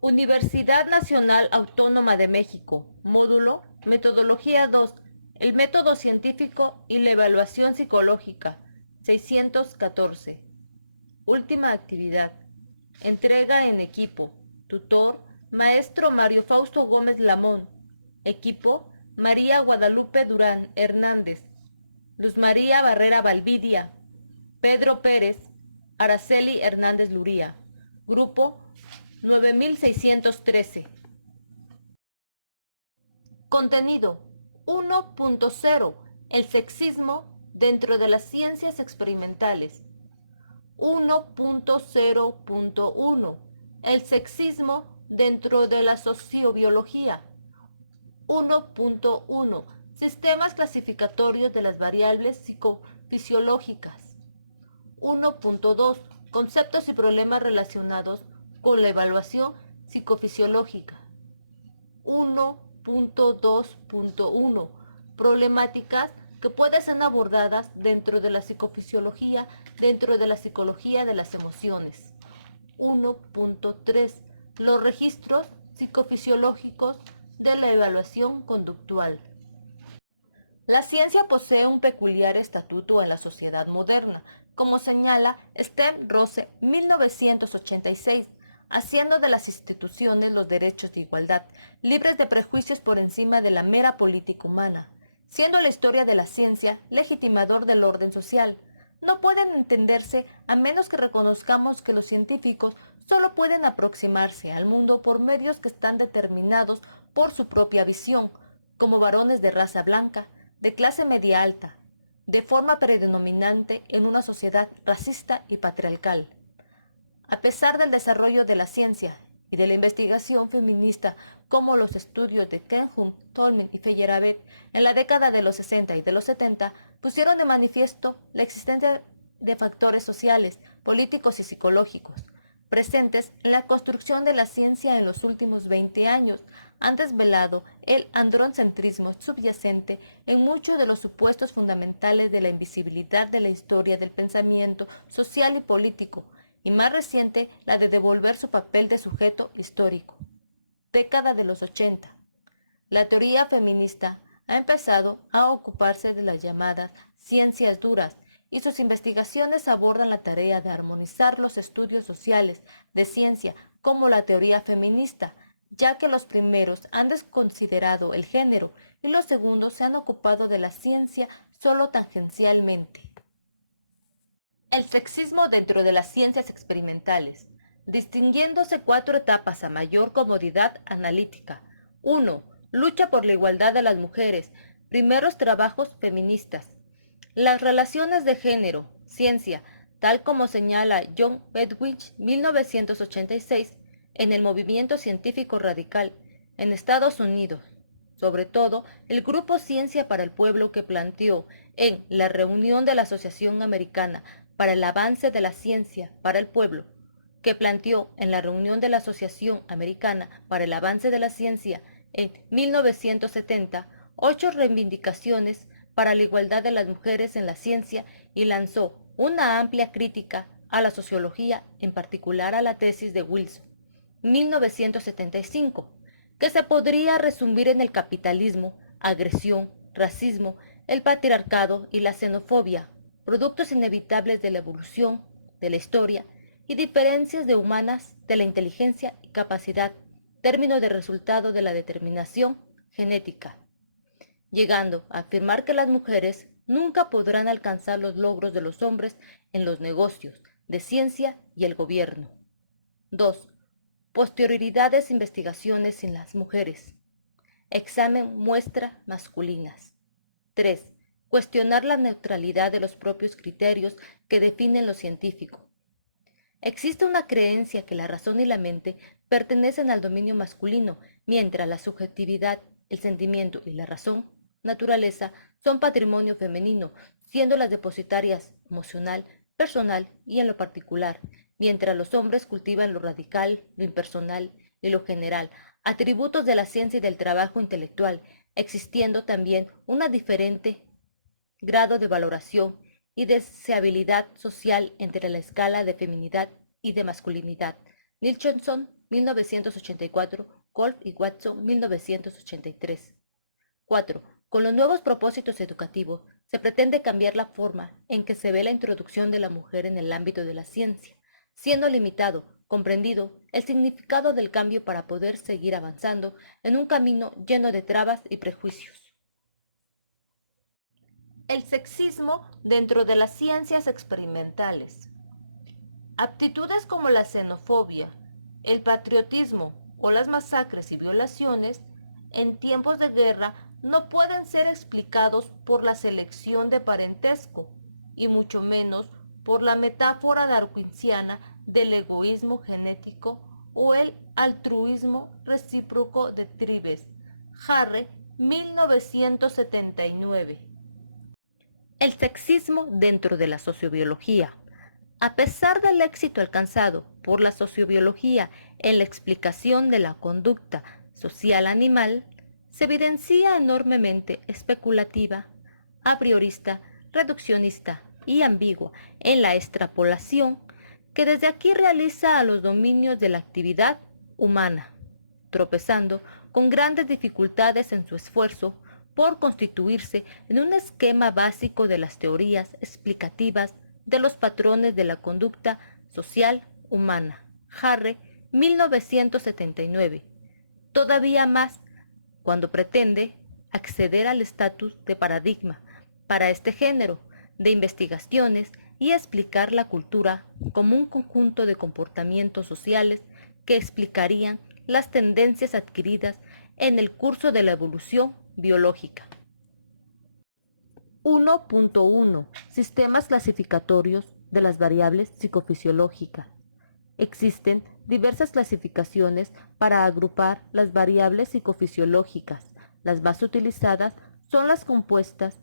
Universidad Nacional Autónoma de México, módulo, metodología 2, el método científico y la evaluación psicológica, 614. Última actividad, entrega en equipo, tutor, maestro Mario Fausto Gómez Lamón, equipo, María Guadalupe Durán Hernández, Luz María Barrera Valvidia, Pedro Pérez, Araceli Hernández Luría, grupo 9613. Contenido 1.0. El sexismo dentro de las ciencias experimentales. 1.0.1. El sexismo dentro de la sociobiología. 1.1. Sistemas clasificatorios de las variables psicofisiológicas. 1.2. Conceptos y problemas relacionados con la evaluación psicofisiológica. 1.2.1. Problemáticas que pueden ser abordadas dentro de la psicofisiología, dentro de la psicología de las emociones. 1.3. Los registros psicofisiológicos de la evaluación conductual. La ciencia posee un peculiar estatuto en la sociedad moderna, como señala Sten Rose 1986, haciendo de las instituciones los derechos de igualdad, libres de prejuicios por encima de la mera política humana, siendo la historia de la ciencia legitimador del orden social. No pueden entenderse a menos que reconozcamos que los científicos solo pueden aproximarse al mundo por medios que están determinados por su propia visión, como varones de raza blanca, de clase media alta, de forma predominante en una sociedad racista y patriarcal. A pesar del desarrollo de la ciencia y de la investigación feminista como los estudios de Kenhun, Tolman y Feyerabend en la década de los 60 y de los 70 pusieron de manifiesto la existencia de factores sociales, políticos y psicológicos presentes en la construcción de la ciencia en los últimos 20 años, han desvelado el androcentrismo subyacente en muchos de los supuestos fundamentales de la invisibilidad de la historia del pensamiento social y político, y más reciente la de devolver su papel de sujeto histórico. Década de los 80. La teoría feminista ha empezado a ocuparse de las llamadas ciencias duras y sus investigaciones abordan la tarea de armonizar los estudios sociales de ciencia como la teoría feminista, ya que los primeros han desconsiderado el género y los segundos se han ocupado de la ciencia solo tangencialmente. El sexismo dentro de las ciencias experimentales, distinguiéndose 4 etapas a mayor comodidad analítica. 1. Lucha por la igualdad de las mujeres. Primeros trabajos feministas. Las relaciones de género, ciencia, tal como señala John Bedwich 1986 en el movimiento científico radical en Estados Unidos, sobre todo el grupo Ciencia para el Pueblo que planteó en la reunión de la Asociación Americana para el Avance de la Ciencia para el Pueblo, que planteó en la reunión de la Asociación Americana para el Avance de la Ciencia en 1970, 8 reivindicaciones para la igualdad de las mujeres en la ciencia y lanzó una amplia crítica a la sociología, en particular a la tesis de Wilson, 1975, que se podría resumir en el capitalismo, agresión, racismo, el patriarcado y la xenofobia, productos inevitables de la evolución, de la historia y diferencias de humanas de la inteligencia y capacidad, término de resultado de la determinación genética, llegando a afirmar que las mujeres nunca podrán alcanzar los logros de los hombres en los negocios, de ciencia y el gobierno. 2. Posterioridades investigaciones sin las mujeres. Examen muestra masculinas. 3. Cuestionar la neutralidad de los propios criterios que definen lo científico. Existe una creencia que la razón y la mente pertenecen al dominio masculino, mientras la subjetividad, el sentimiento y la razón, naturaleza, son patrimonio femenino, siendo las depositarias emocional, personal y en lo particular, mientras los hombres cultivan lo radical, lo impersonal y lo general, atributos de la ciencia y del trabajo intelectual, existiendo también una diferente grado de valoración y deseabilidad social entre la escala de feminidad y de masculinidad. Nicholson 1984, Kolb y Watson, 1983. 4. Con los nuevos propósitos educativos, se pretende cambiar la forma en que se ve la introducción de la mujer en el ámbito de la ciencia, siendo limitado, comprendido, el significado del cambio para poder seguir avanzando en un camino lleno de trabas y prejuicios. El sexismo dentro de las ciencias experimentales. Aptitudes como la xenofobia, el patriotismo o las masacres y violaciones en tiempos de guerra no pueden ser explicados por la selección de parentesco y mucho menos por la metáfora darwiniana del egoísmo genético o el altruismo recíproco de Tribes. Harre, 1979. El sexismo dentro de la sociobiología. A pesar del éxito alcanzado por la sociobiología en la explicación de la conducta social animal, se evidencia enormemente especulativa, a priorista, reduccionista y ambigua en la extrapolación que desde aquí realiza a los dominios de la actividad humana, tropezando con grandes dificultades en su esfuerzo por constituirse en un esquema básico de las teorías explicativas de los patrones de la conducta social humana. Harre, 1979. Todavía más cuando pretende acceder al estatus de paradigma para este género de investigaciones y explicar la cultura como un conjunto de comportamientos sociales que explicarían las tendencias adquiridas en el curso de la evolución biológica. 1.1 Sistemas clasificatorios de las variables psicofisiológicas. Existen diversas clasificaciones para agrupar las variables psicofisiológicas. Las más utilizadas son las compuestas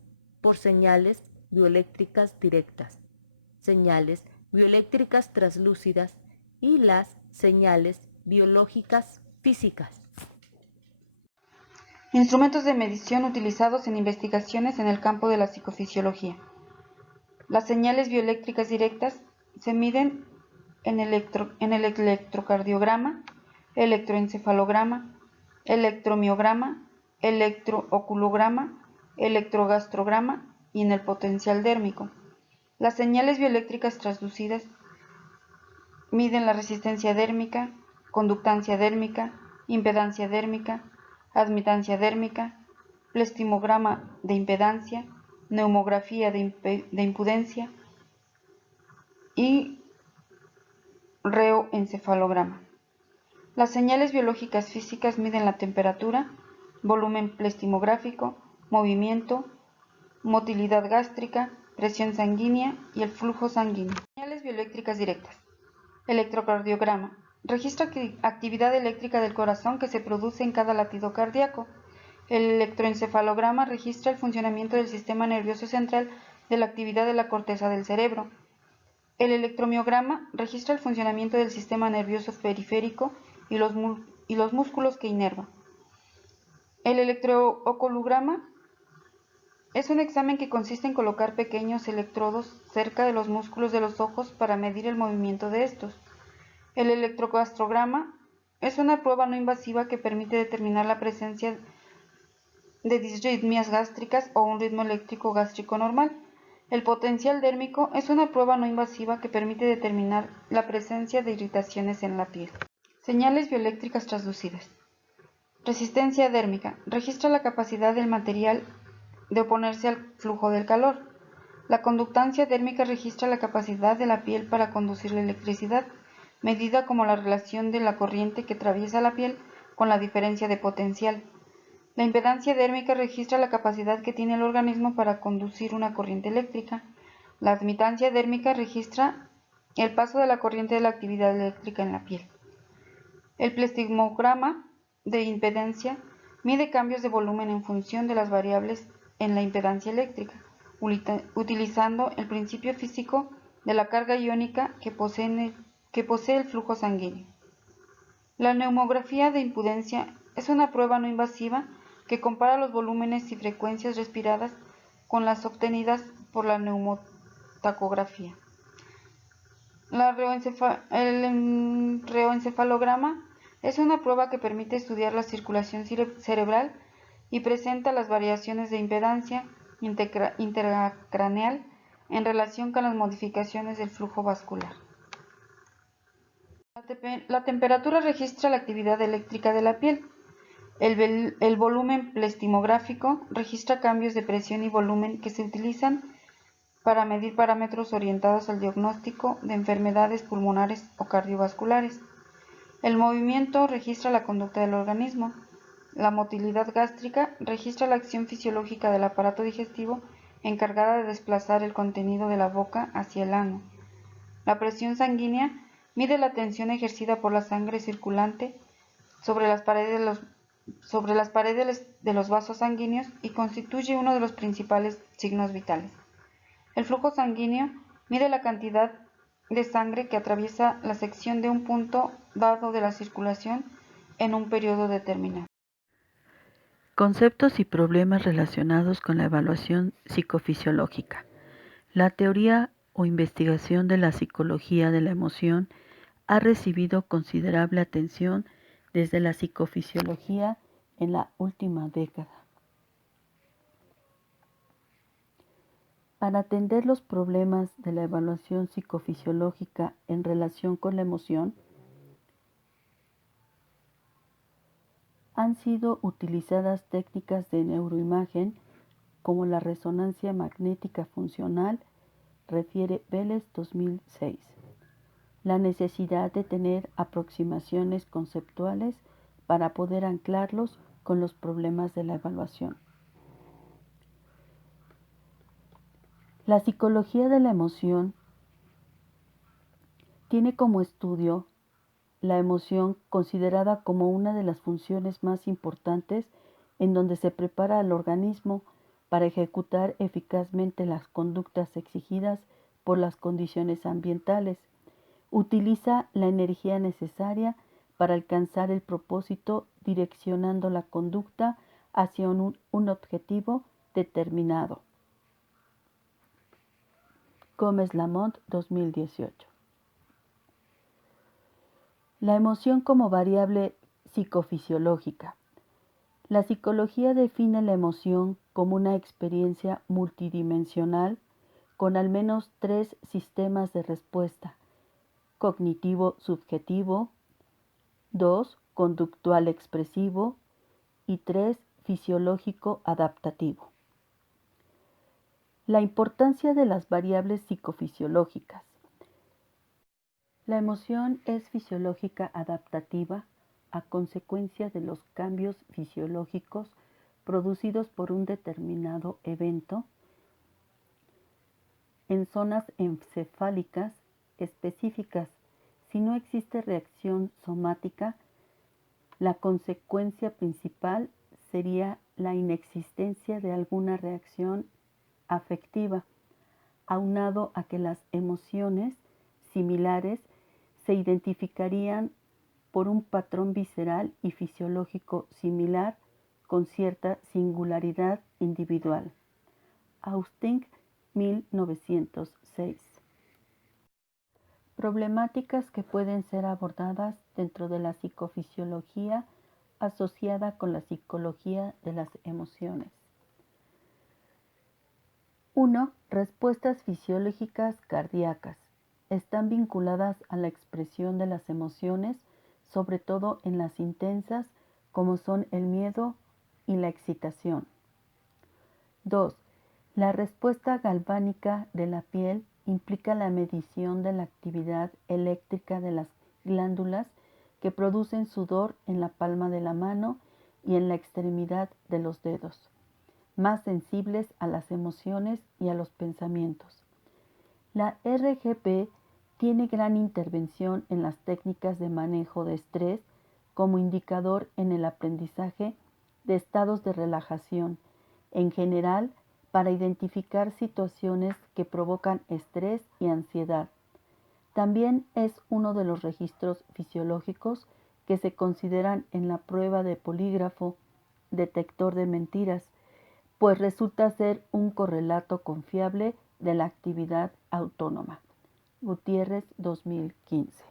por señales bioeléctricas directas, señales bioeléctricas translúcidas y las señales biológicas físicas. Instrumentos de medición utilizados en investigaciones en el campo de la psicofisiología. Las señales bioeléctricas directas se miden en el electrocardiograma, electroencefalograma, electromiograma, electrooculograma, electrogastrograma y en el potencial dérmico. Las señales bioeléctricas transducidas miden la resistencia dérmica, conductancia dérmica, impedancia dérmica, admitancia dérmica, plestimograma de impedancia, neumografía de impedancia y reoencefalograma. Las señales biológicas físicas miden la temperatura, volumen plestimográfico, movimiento, motilidad gástrica, presión sanguínea y el flujo sanguíneo. Señales bioeléctricas directas. Electrocardiograma. Registra actividad eléctrica del corazón que se produce en cada latido cardíaco. El electroencefalograma registra el funcionamiento del sistema nervioso central de la actividad de la corteza del cerebro. El electromiograma registra el funcionamiento del sistema nervioso periférico y los músculos que inervan. El electrooculograma es un examen que consiste en colocar pequeños electrodos cerca de los músculos de los ojos para medir el movimiento de estos. El electrogastrograma es una prueba no invasiva que permite determinar la presencia de disritmias gástricas o un ritmo eléctrico gástrico normal. El potencial dérmico es una prueba no invasiva que permite determinar la presencia de irritaciones en la piel. Señales bioeléctricas transducidas. Resistencia dérmica. Registra la capacidad del material de oponerse al flujo del calor. La conductancia dérmica registra la capacidad de la piel para conducir la electricidad, medida como la relación de la corriente que atraviesa la piel con la diferencia de potencial. La impedancia dérmica registra la capacidad que tiene el organismo para conducir una corriente eléctrica. La admitancia dérmica registra el paso de la corriente de la actividad eléctrica en la piel. El plestimograma de impedancia mide cambios de volumen en función de las variables en la impedancia eléctrica, utilizando el principio físico de la carga iónica que posee el flujo sanguíneo. La neumografía de impedancia es una prueba no invasiva que compara los volúmenes y frecuencias respiradas con las obtenidas por la neumotacografía. El reoencefalograma Es una prueba que permite estudiar la circulación cerebral y presenta las variaciones de impedancia intracraneal en relación con las modificaciones del flujo vascular. La temperatura registra la actividad eléctrica de la piel. El volumen plastimográfico registra cambios de presión y volumen que se utilizan para medir parámetros orientados al diagnóstico de enfermedades pulmonares o cardiovasculares. El movimiento registra la conducta del organismo. La motilidad gástrica registra la acción fisiológica del aparato digestivo encargada de desplazar el contenido de la boca hacia el ano. La presión sanguínea mide la tensión ejercida por la sangre circulante sobre las paredes de los vasos sanguíneos y constituye uno de los principales signos vitales. El flujo sanguíneo mide la cantidad de sangre que atraviesa la sección de un punto dado de la circulación en un periodo determinado. Conceptos y problemas relacionados con la evaluación psicofisiológica. La teoría o investigación de la psicología de la emoción ha recibido considerable atención desde la psicofisiología en la última década. Para atender los problemas de la evaluación psicofisiológica en relación con la emoción, han sido utilizadas técnicas de neuroimagen como la resonancia magnética funcional, refiere Vélez 2006. La necesidad de tener aproximaciones conceptuales para poder anclarlos con los problemas de la evaluación. La psicología de la emoción tiene como estudio la emoción considerada como una de las funciones más importantes en donde se prepara al organismo para ejecutar eficazmente las conductas exigidas por las condiciones ambientales. Utiliza la energía necesaria para alcanzar el propósito direccionando la conducta hacia un objetivo determinado. Gómez-Lamont, 2018. La emoción como variable psicofisiológica. La psicología define la emoción como una experiencia multidimensional con al menos 3 sistemas de respuesta: cognitivo-subjetivo, 2, conductual-expresivo y 3, fisiológico-adaptativo. La importancia de las variables psicofisiológicas. La emoción es fisiológica adaptativa a consecuencia de los cambios fisiológicos producidos por un determinado evento en zonas encefálicas específicas. Si no existe reacción somática, la consecuencia principal sería la inexistencia de alguna reacción afectiva, aunado a que las emociones similares se identificarían por un patrón visceral y fisiológico similar con cierta singularidad individual. Austin, 1906. Problemáticas que pueden ser abordadas dentro de la psicofisiología asociada con la psicología de las emociones. 1. Respuestas fisiológicas cardíacas. Están vinculadas a la expresión de las emociones, sobre todo en las intensas, como son el miedo y la excitación. 2. La respuesta galvánica de la piel implica la medición de la actividad eléctrica de las glándulas que producen sudor en la palma de la mano y en la extremidad de los dedos, más sensibles a las emociones y a los pensamientos. La RGP tiene gran intervención en las técnicas de manejo de estrés como indicador en el aprendizaje de estados de relajación, en general para identificar situaciones que provocan estrés y ansiedad. También es uno de los registros fisiológicos que se consideran en la prueba de polígrafo detector de mentiras, pues resulta ser un correlato confiable de la actividad autónoma. Gutiérrez, 2015.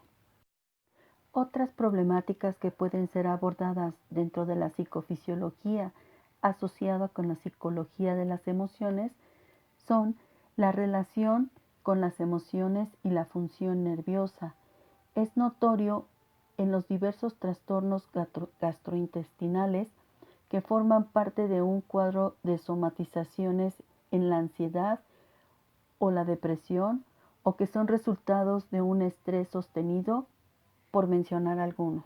Otras problemáticas que pueden ser abordadas dentro de la psicofisiología asociada con la psicología de las emociones son la relación con las emociones y la función nerviosa. Es notorio en los diversos trastornos gastrointestinales que forman parte de un cuadro de somatizaciones en la ansiedad o la depresión o que son resultados de un estrés sostenido, por mencionar algunos.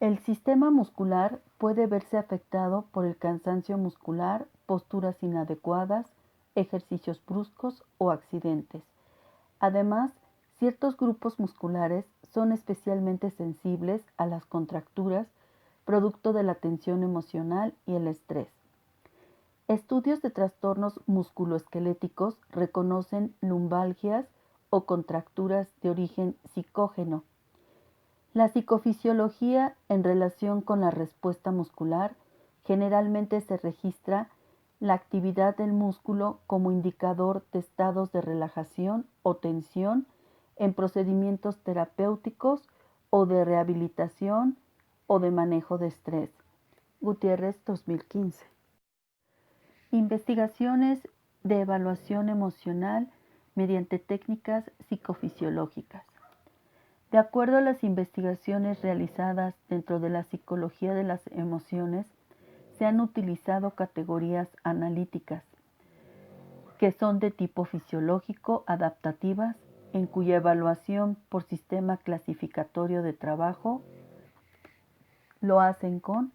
El sistema muscular puede verse afectado por el cansancio muscular, posturas inadecuadas, ejercicios bruscos o accidentes. Además, ciertos grupos musculares son especialmente sensibles a las contracturas producto de la tensión emocional y el estrés. Estudios de trastornos musculoesqueléticos reconocen lumbalgias o contracturas de origen psicógeno. La psicofisiología en relación con la respuesta muscular generalmente se registra la actividad del músculo como indicador de estados de relajación o tensión en procedimientos terapéuticos o de rehabilitación o de manejo de estrés. Gutiérrez, 2015. Investigaciones de evaluación emocional mediante técnicas psicofisiológicas. De acuerdo a las investigaciones realizadas dentro de la psicología de las emociones, se han utilizado categorías analíticas que son de tipo fisiológico adaptativas, en cuya evaluación por sistema clasificatorio de trabajo lo hacen con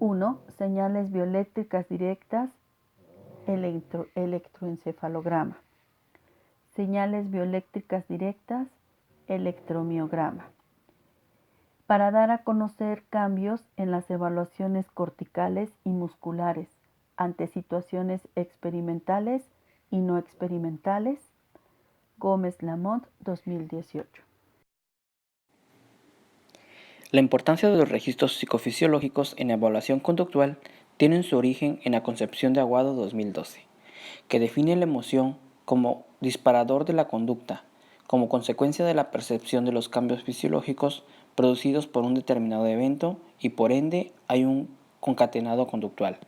1. Señales bioeléctricas directas, electroencefalograma. Señales bioeléctricas directas, electromiograma. Para dar a conocer cambios en las evaluaciones corticales y musculares ante situaciones experimentales y no experimentales. Gómez Lamont, 2018. La importancia de los registros psicofisiológicos en evaluación conductual tiene su origen en la concepción de Aguado 2012, que define la emoción como disparador de la conducta, como consecuencia de la percepción de los cambios fisiológicos producidos por un determinado evento y por ende hay un concatenado conductual.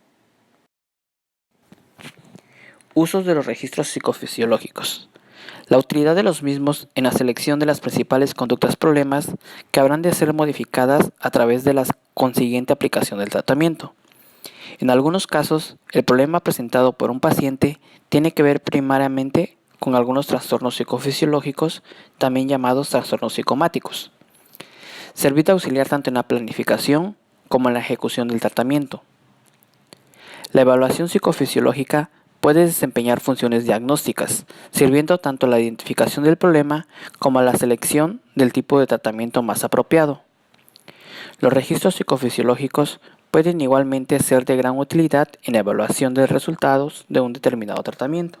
Usos de los registros psicofisiológicos. La utilidad de los mismos en la selección de las principales conductas problemas que habrán de ser modificadas a través de la consiguiente aplicación del tratamiento. En algunos casos, el problema presentado por un paciente tiene que ver primariamente con algunos trastornos psicofisiológicos, también llamados trastornos psicomáticos. Servir de auxiliar tanto en la planificación como en la ejecución del tratamiento. La evaluación psicofisiológica puede desempeñar funciones diagnósticas, sirviendo tanto a la identificación del problema como a la selección del tipo de tratamiento más apropiado. Los registros psicofisiológicos pueden igualmente ser de gran utilidad en la evaluación de resultados de un determinado tratamiento.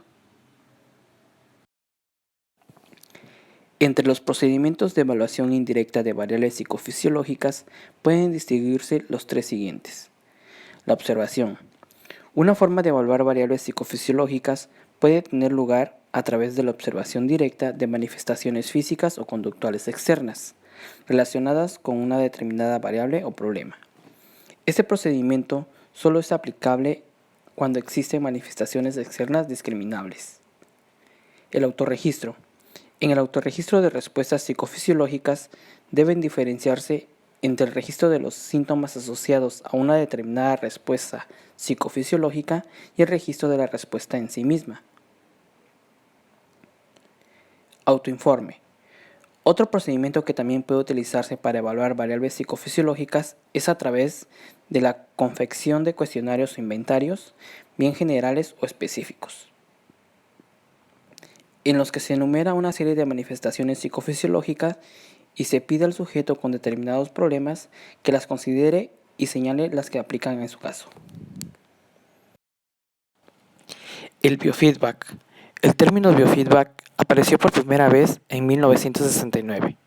Entre los procedimientos de evaluación indirecta de variables psicofisiológicas pueden distinguirse los tres siguientes. La observación. Una forma de evaluar variables psicofisiológicas puede tener lugar a través de la observación directa de manifestaciones físicas o conductuales externas, relacionadas con una determinada variable o problema. Este procedimiento solo es aplicable cuando existen manifestaciones externas discriminables. El autorregistro. En el autorregistro de respuestas psicofisiológicas deben diferenciarse entre el registro de los síntomas asociados a una determinada respuesta psicofisiológica y el registro de la respuesta en sí misma. Autoinforme. Otro procedimiento que también puede utilizarse para evaluar variables psicofisiológicas es a través de la confección de cuestionarios o inventarios, bien generales o específicos, en los que se enumera una serie de manifestaciones psicofisiológicas y se pide al sujeto con determinados problemas que las considere y señale las que aplican en su caso. El biofeedback. El término biofeedback apareció por primera vez en 1969.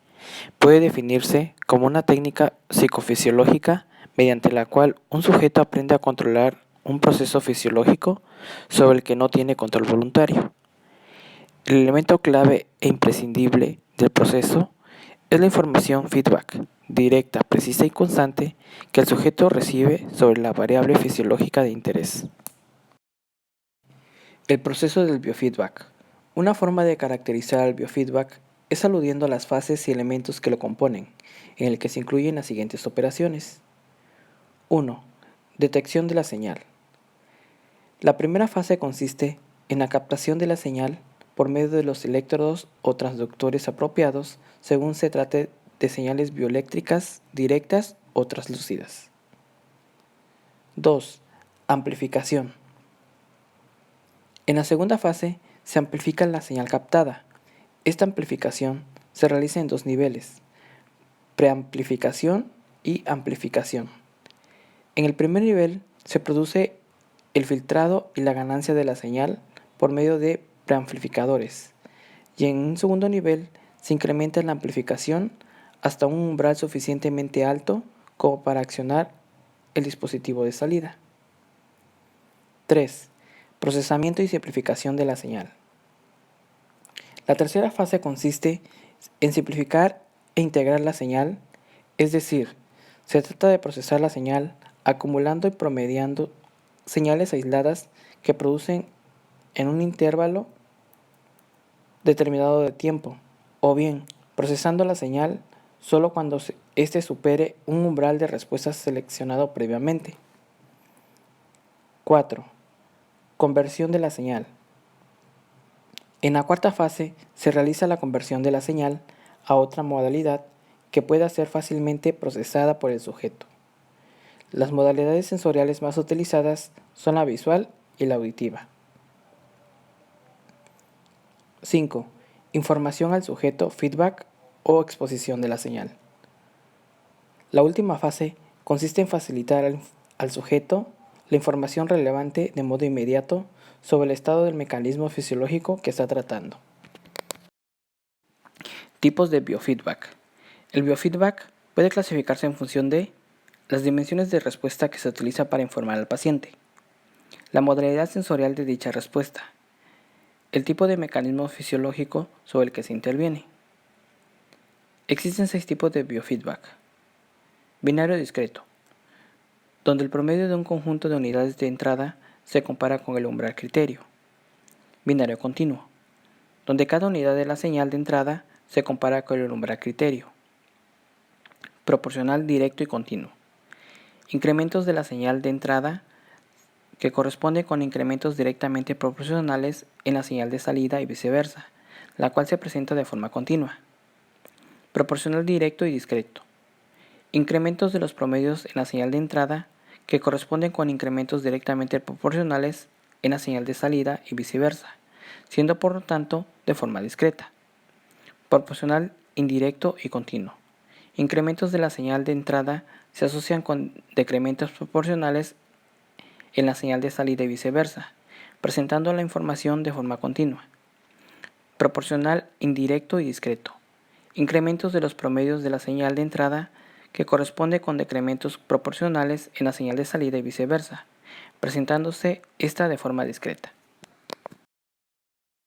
Puede definirse como una técnica psicofisiológica mediante la cual un sujeto aprende a controlar un proceso fisiológico sobre el que no tiene control voluntario. El elemento clave e imprescindible del proceso es la información feedback, directa, precisa y constante que el sujeto recibe sobre la variable fisiológica de interés. El proceso del biofeedback. Una forma de caracterizar el biofeedback es aludiendo a las fases y elementos que lo componen, en el que se incluyen las siguientes operaciones. 1. Detección de la señal. La primera fase consiste en la captación de la señal por medio de los electrodos o transductores apropiados según se trate de señales bioeléctricas directas o translúcidas. 2. Amplificación. En la segunda fase se amplifica la señal captada. Esta amplificación se realiza en dos niveles, preamplificación y amplificación. En el primer nivel se produce el filtrado y la ganancia de la señal por medio de preamplificadores, y en un segundo nivel se incrementa la amplificación hasta un umbral suficientemente alto como para accionar el dispositivo de salida. 3. Procesamiento y simplificación de la señal. La tercera fase consiste en simplificar e integrar la señal, es decir, se trata de procesar la señal acumulando y promediando señales aisladas que producen en un intervalo determinado de tiempo, o bien procesando la señal solo cuando éste supere un umbral de respuesta seleccionado previamente. 4. Conversión de la señal. En la cuarta fase se realiza la conversión de la señal a otra modalidad que pueda ser fácilmente procesada por el sujeto. Las modalidades sensoriales más utilizadas son la visual y la auditiva. 5. Información al sujeto, feedback o exposición de la señal. La última fase consiste en facilitar al sujeto la información relevante de modo inmediato sobre el estado del mecanismo fisiológico que está tratando. Tipos de biofeedback. El biofeedback puede clasificarse en función de las dimensiones de respuesta que se utiliza para informar al paciente, la modalidad sensorial de dicha respuesta, el tipo de mecanismo fisiológico sobre el que se interviene. Existen 6 tipos de biofeedback. Binario discreto, donde el promedio de un conjunto de unidades de entrada se compara con el umbral criterio. Binario continuo, donde cada unidad de la señal de entrada se compara con el umbral criterio. Proporcional directo y continuo. Incrementos de la señal de entrada que corresponde con incrementos directamente proporcionales en la señal de salida y viceversa, la cual se presenta de forma continua. Proporcional directo y discreto. Incrementos de los promedios en la señal de entrada que corresponden con incrementos directamente proporcionales en la señal de salida y viceversa, siendo por lo tanto de forma discreta. Proporcional indirecto y continuo. Incrementos de la señal de entrada se asocian con decrementos proporcionales en la señal de salida y viceversa, presentando la información de forma continua. Proporcional indirecto y discreto. Incrementos de los promedios de la señal de entrada que corresponde con decrementos proporcionales en la señal de salida y viceversa, presentándose esta de forma discreta.